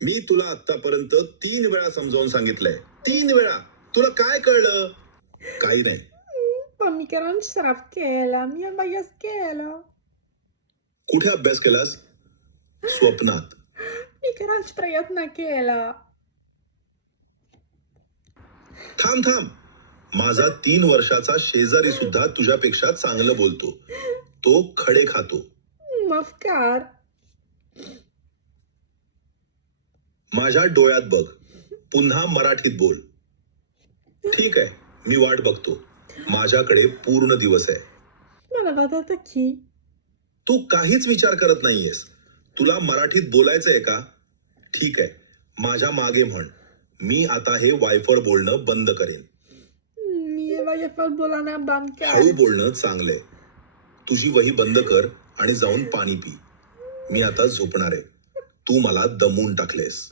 मी तुला आतापर्यंत 3 वेळा समजावून सांगितलंय. 3 वेळा. तुला काय कळलं? काही नाही. Ma mica non ci sarà schela, mia voglia schela. कुठे अभ्यास केलास? स्वप्नात. Mica non ci प्रयत्न केला. थांब. माझा 3 वर्षाचा शेजारी सुद्धा तुझ्यापेक्षा चांगलं बोलतो. तो खडे खातो. माफ कर. माझ्या डोळ्यात बघ. पुन्हा मराठीत बोल. ठीक आहे, मी वाट बघतो. माझ्याकडे पूर्ण दिवस आहे. Ma l'ha data chi? तू काहीच विचार करत नाहीयेस. तुला मराठीत बोलायचंय का? ठीक आहे, माझ्या मागे म्हण. मी आता हे वायफळ बोलणं बंद करेन. Mi voglio far volare a banca. हळू बोलणं चांगलंय. तुझी वही बंद कर आणि जाऊन पाणी पी. मी आता झोपणार आहे. तू मला दमवून टाकलेस.